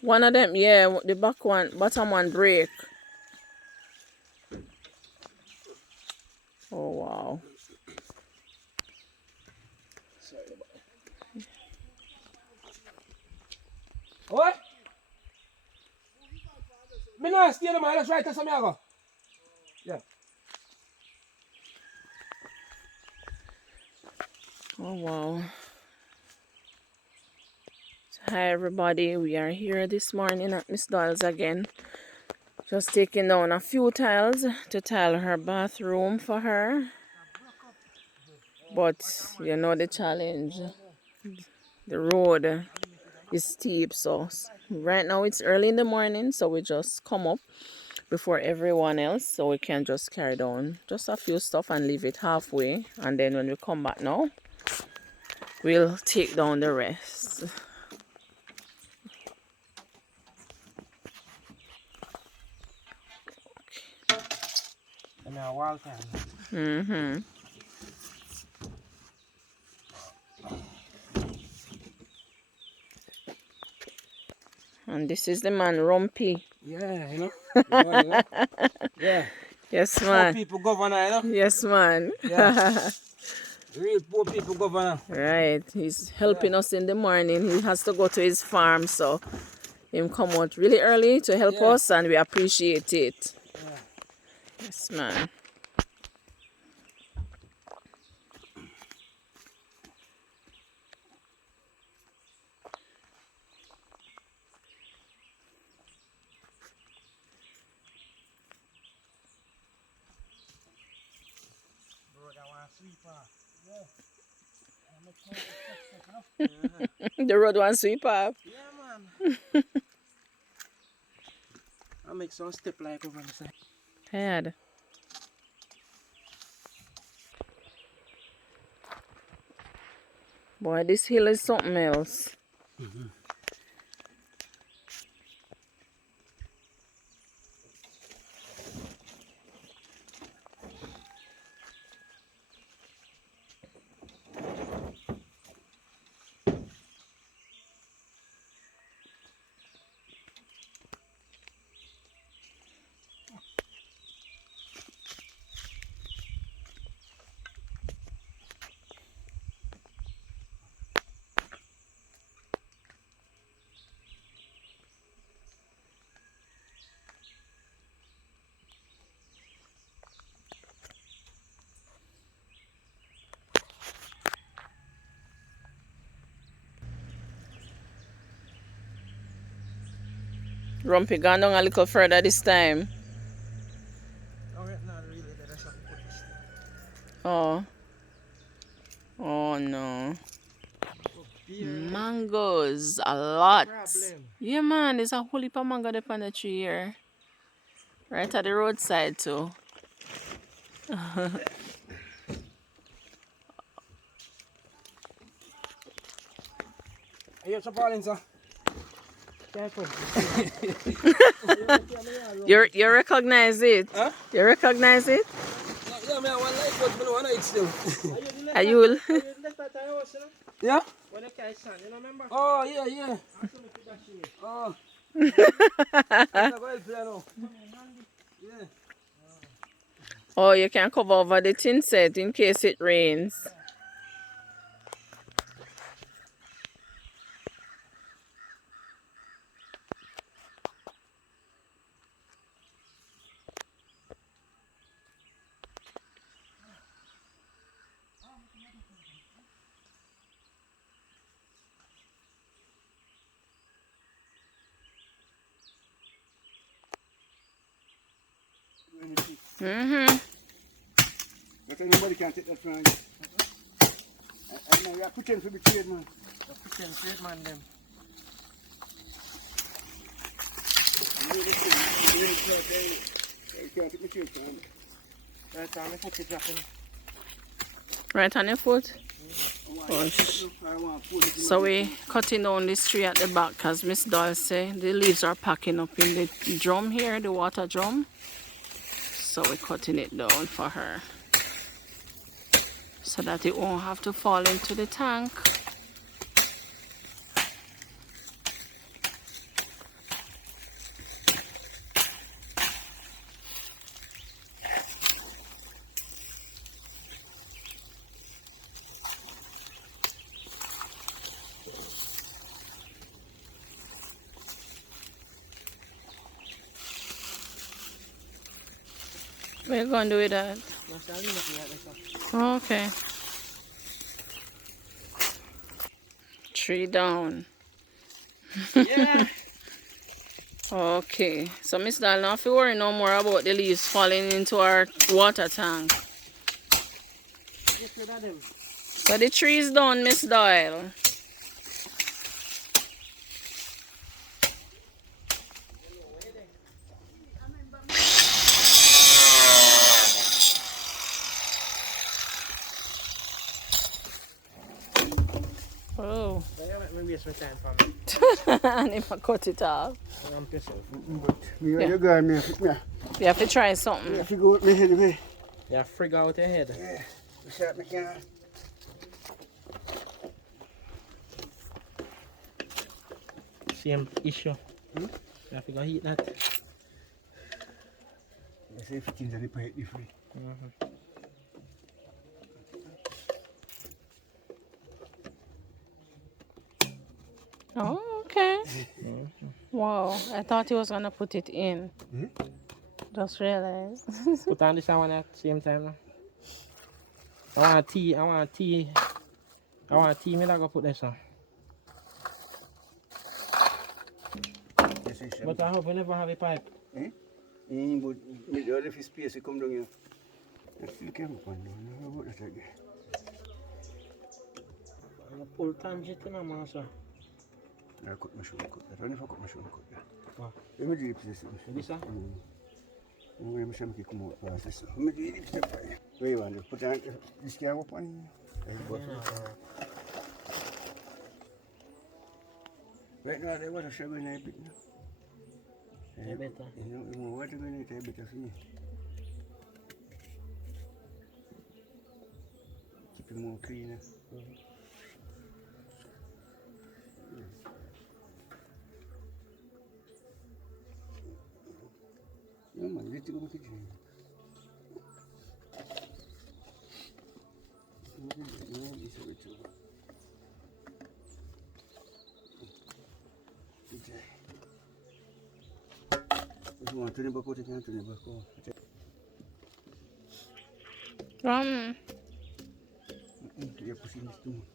One of them, yeah, the back one, bottom one break. Oh wow. What? Me not stay there, man. That's right. That's what I go. Yeah. Oh wow. Hi everybody, we are here this morning at Miss Doyle's again. Just taking down a few tiles to tile her bathroom for her. But you know the challenge. The road is steep, so right now it's early in the morning, so we just come up before everyone else so we can just carry down just a few stuff and leave it halfway, and then when we come back now we'll take down the rest. Mm-hmm. And this is the man Rumpy. Yeah, you know. Yeah. Yes Poor man. people governor, you know. Yes man. Yeah. Real poor people governor. Right, he's helping us in the morning. He has to go to his farm, so him come out really early to help us, and we appreciate it. Yeah. Yes man. The road one sweep up. Yeah, man. I'll make some step like over the side. Tired. Boy, this hill is something else. Rumpy gone down a little further this time. Not really, that's something put this. Oh. Oh no. Mangoes, a lot. Yeah man, there's a whole heap of mango up on the tree here. Right at the roadside too. Here's a ball, sir. Careful. You recognize it? Huh? You recognize it? Yeah, man, one like what I want to eat still. Are you? Yeah? Oh, yeah. Oh. Yeah. Oh, you can cover over the tin set in case it rains. But nobody can take that from you. And now you are pretending to be trade man. Pretend trade man them. You can't take my trade from you. Right on, my foot is dropping. Right on your foot. So we cutting down this tree at the back, as Miss Doyle said. The leaves are packing up in the drum here, the water drum. So we're cutting it down for her, so that it won't have to fall into the tank. What are you going to do with that? Okay. Tree down. Yeah. Okay. So Miss Doyle, not have to worry no more about the leaves falling into our water tank. Get rid of them. So the tree is done, Miss Doyle. Oh. Maybe it's my time for me. And if I cut it off. I'm pissed. But you got me. You have to try something. You have to go with me anyway. Yeah, frig out your head. Yeah. You shot me can. Same issue. You have to go heat that. I say 15 and you pay free. Oh, okay. Wow, I thought he was gonna put it in. Just realized. Put on this one at the same time now. I want tea, me not go put this on. But I hope we never have a pipe. But the other space you come down here. I still can't go on down. How about that again? I'm pull tangent in a man, sir. I cut my shoe and cut that. I never cut my shoe and cut that. What? Let me do this. This, sir? I'm going to come out past this. Let me do this. Where you want to put on this guy up on? Right now, they want to show me a bit now. Yeah, better. You know what you're going to do better for me. Keep it more cleaner. No, man, let's go to the gym. If you want to turn it back out, you can turn it back out. You're pushing this too much.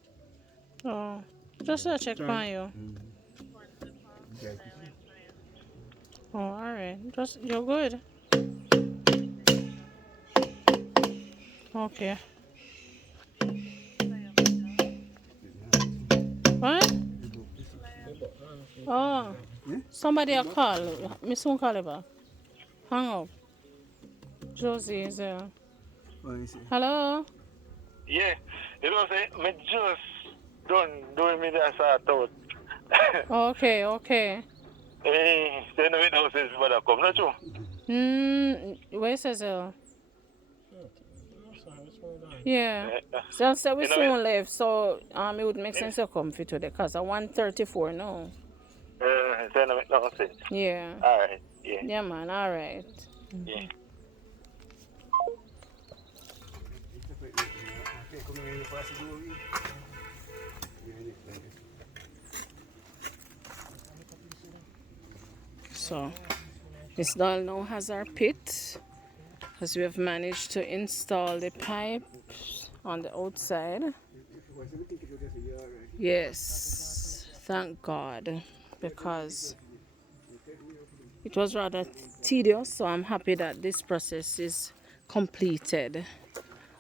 Oh, just a check on you. Oh, alright. Just, you're good. Okay. What? Oh, somebody a call. Me soon call you back. Hang up. Josie is there. Hello? Yeah, you know, say, me just done doing me that sort out. Okay, okay. Hey, say no, it says brother come, not true? Where says it? Yeah. So we You know soon left, so it would make sense to come for today, because at 1:34 now. Say no, say. Yeah. Alright, yeah. Yeah, man, alright. Yeah. So, Miss Doyle now has our pit, as we have managed to install the pipe on the outside. Yes, thank God, because it was rather tedious, so I'm happy that this process is completed.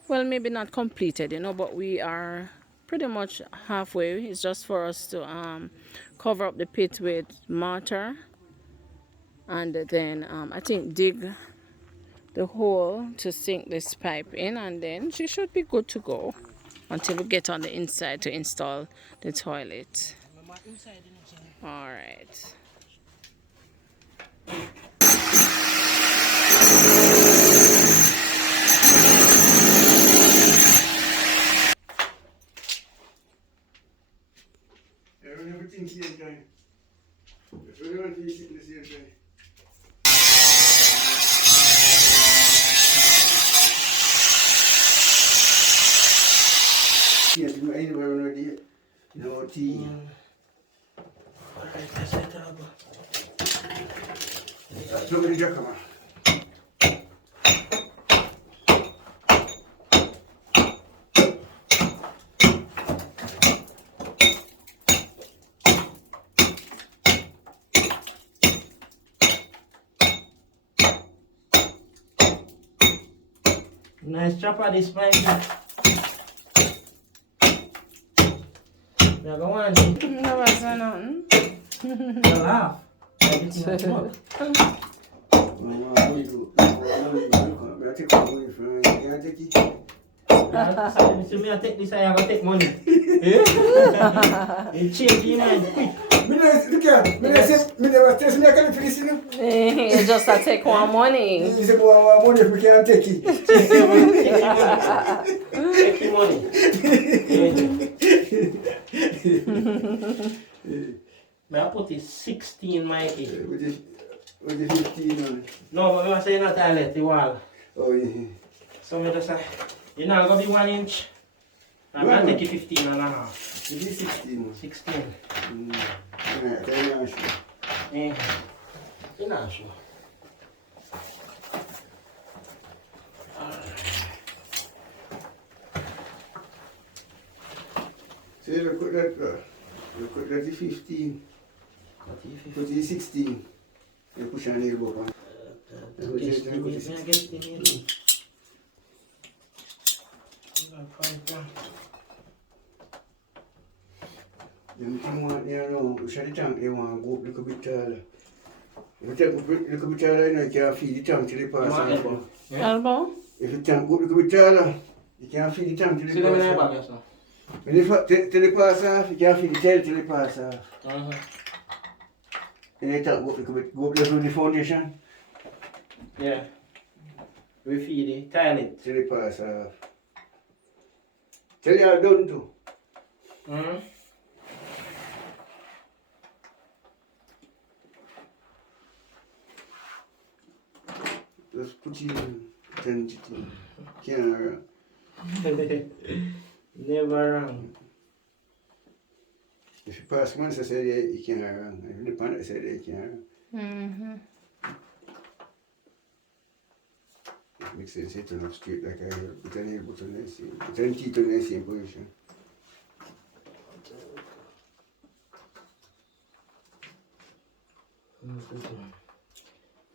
Well, maybe not completed, but we are pretty much halfway. It's just for us to cover up the pit with mortar, and then I think dig the hole to sink this pipe in, and then she should be good to go until we get on the inside to install the toilet. All right. Everything same time. Everyone is in the same time. Yes, you ain't already. No tea. Alright, that's it. Look at the jackhammer. Nice chopper this pipe. Now go on. Never say nothing. You laugh. Everything I smoke. So me I take this, I gotta take money. You change your mind quick. Look here, me never test me, I can't finish it. You just a take one money. You say, well, money if we can't take it. Take your money. May I put it 16 my age. With the 15 on it. No, but I say not toilet, the wall. Oh, yeah. So me just say, you know, gonna be 1 inch. I'm gonna take you 15 and a half. It is 16. 16. Yeah, I'm not sure. Eh, you're not sure. So look at that, look at that, the 15. Put the 16. You push on the elbow. Then come on, you know, shut the tank, you want to go up a little bit taller. If you take a little bit taller, you know, you can't feed the tank till it passes. Elbow? If you tank go up a little bit taller, you can't feed the tank till it passes. When you till it passes off, you can't feed the tail till it passes off. And you tank go up a little bit, go up level with the foundation. Yeah. We feed the toilet. Till it passes off. Till you are done too. Just put it in 10 can't Never wrong. If you pass one side, you can't run. If you depend on the side, you can't run. It makes sense to turn up straight like I have. Put an elbow to the same. Put an teeth in the same position.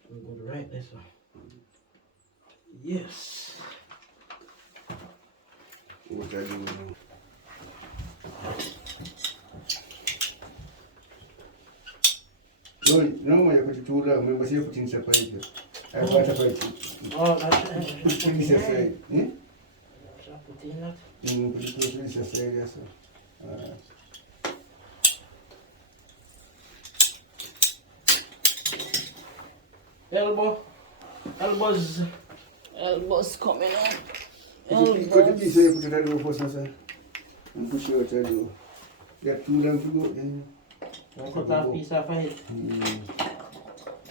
Good right this one. Yes. What I do now. No, when you put it too long, remember you put in separate. I got separate. Oh, that's Put this aside. Put in that. Put this aside, yes, sir. Elbows coming up. Cut the piece where you put it at the door first, sir. And push it out the door. You have too long to go, then. Cut off piece of it.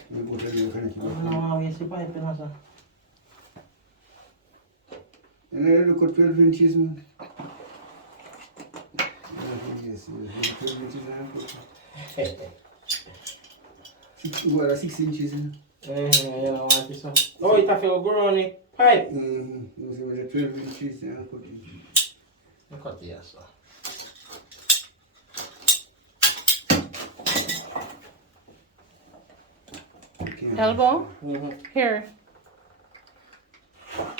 You go to the door, can you keep it? No, we see pipe in us. And I look at 12 inches, man. Yes, 12 inches and I put 6 inches. You know what this one? No, it have to go on the pipe. With 12 inches and I put it. You cut it, yes, sir. Elbow? Here.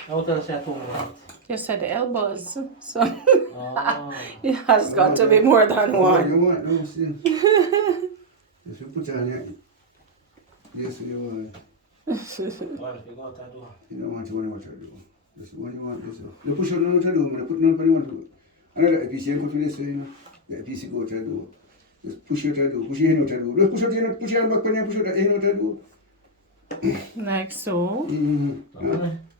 I will tell you I told me. You said the elbows. So Oh. it has got to be more than one. You want, no, see. If you put on it, yes, you want. Well, if you go to do. You don't want to worry what you do. Just when you want this. You push on what you do, but put nobody want to do. Another piece you put this way, you know. That piece you go to do. Just push it to do. Push your hand out to do. Just push it in, push your back when you push it in out to do. Like so.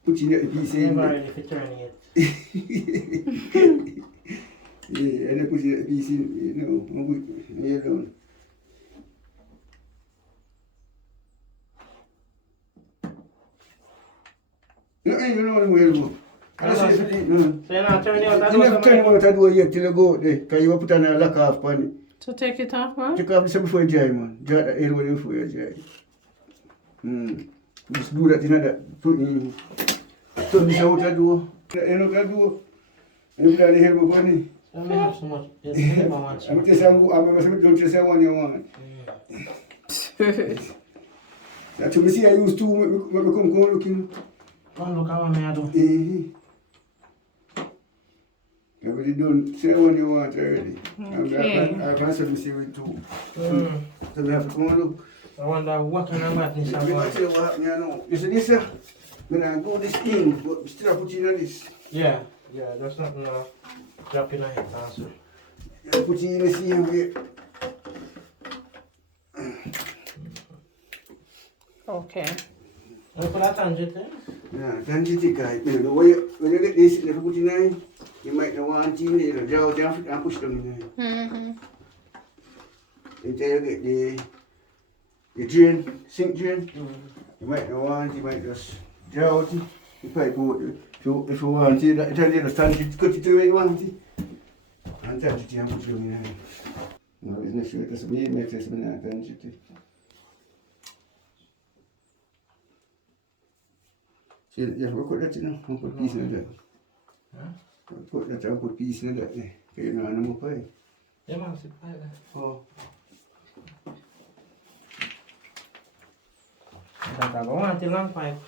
Put in that piece in. Never ready for turning it. Yeah, and then put that piece in, you know, here down. No, you know what I'm going. I say for the, no. So you're not turning out that You never turn out that door yet till you go out there, because you will put on a lock off on it. To take it off, man? Take off this before you dry, man. Dry that air before you dry. Just do that, you know, that. Put in. Turn this out that door. The end of that door. And you put on the hair before it. I may have so much. Yes, never want I'm going to say, don't you say one you want. That's what I see I used to when I come looking. Come look at what I do. Everybody don't say one you want already. Okay. I've answered me say it too. So we have to come and look. I wonder what kind of madness Let I'm me going. tell you what happened here now. You see this here? When I go this in, but still I put you in this. Yeah, there's nothing drop in a head answer. I put you in the same way. Okay. You put that tangent there? Yeah, tangent guy. You know, when you get this, if you put it in there, you might not want it in there. Draw it down and push them in there. Until you get the drain, sink drain. You might not want it, you might just draw it. You pipe out. If you want it, you just stand it, cut it the way you want it. And touch it and put it in there. No, it's not sure. It's me, make this man and touch it. See, you have to cut that, you know, and put piece in that. Put that and put piece in that. Okay, you know, and I'm okay. Yeah, man, sit by there. Oh. That I want a long pipe.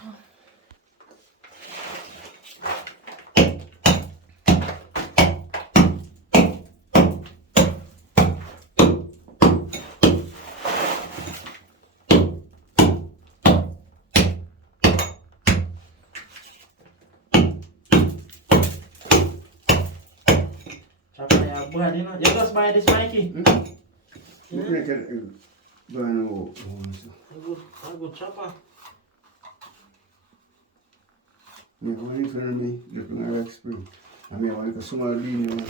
You just buy this Mikey. You can make it burn out. A good chopper. Me want it for me, just bring a rack spring. I mean, I want a small bean.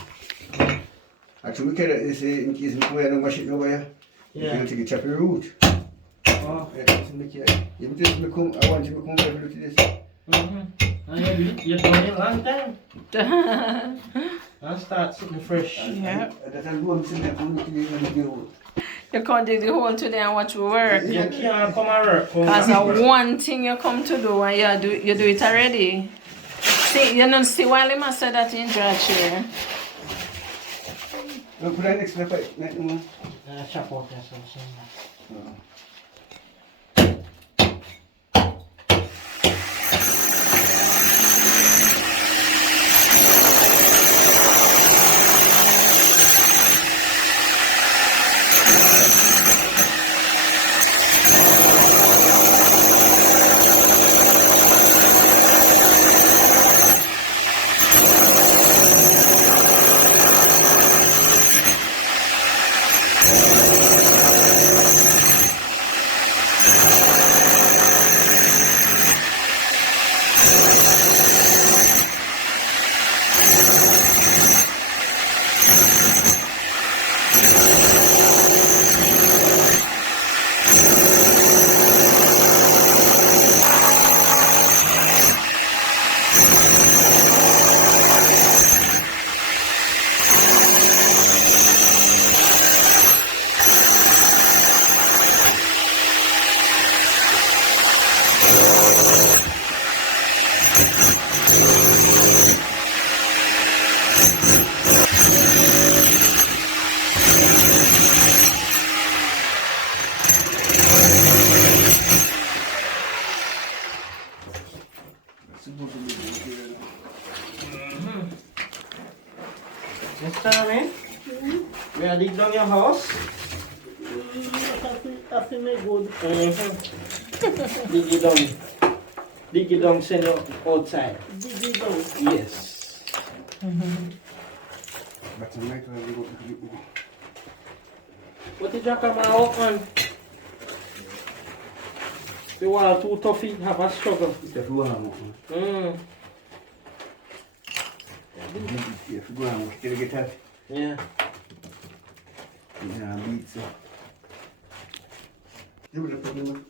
Actually, we can say in case we don't wash it over here, you can take a chop your root. Oh. Yeah, that's in the care. If this become, I want you to become able to do this. You're doing it a long time. I'll start something fresh. Yeah. That's a good thing that I'm looking at you. You can't dig the hole today and watch we work. You can't come and work. Because one thing you come to do and you do it already. See, you don't see while him say that in your chair. Put an extra pipe, not no more. Chop off that something. house. I feel me good. Dig it down, send you outside. Dig it down. Yes. But tonight we go. What did you come out on? The wall too tough, you have a struggle. It's a warm. If you go on, we still get that. Yeah. Yeah, beats. You would have put them.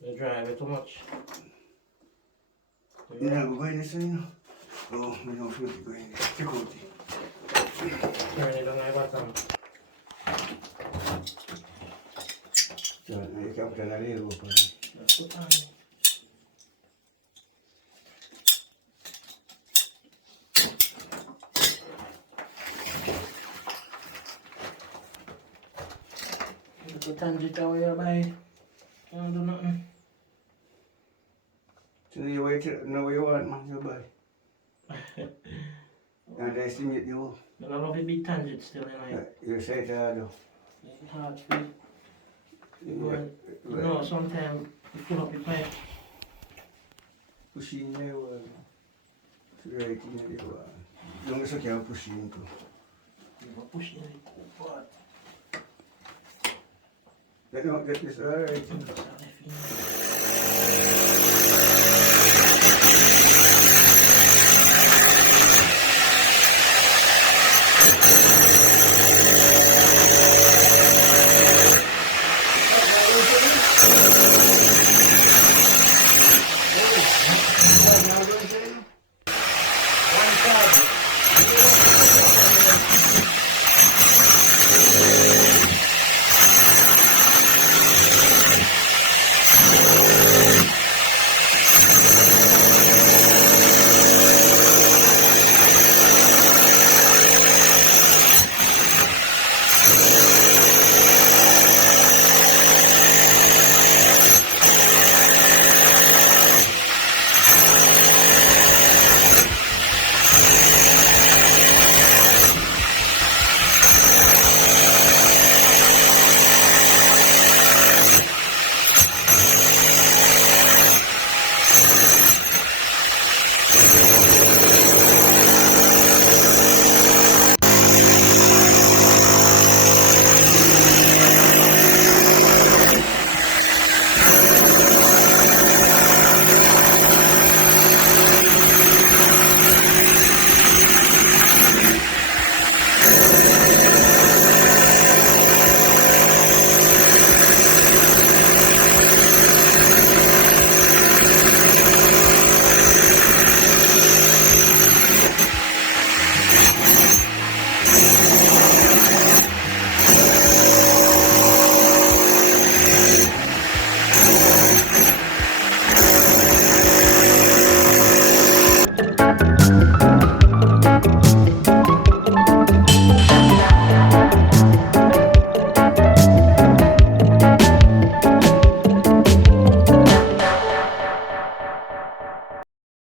You drive it too much. You know, we're going to say, oh, we don't feel like going to check out it. Turn it on my bottom. So, you can't put a little open. That's the time. Little tangent away by. Don't do nothing. So, you wait till know what you want, man, you buy. And they see you, But I love the big tangent still in my you say it hard. heart feel. You know, sometimes you pull up your pipe. Push in there, right in there. Long as you can push in. You push in it. But That is alright.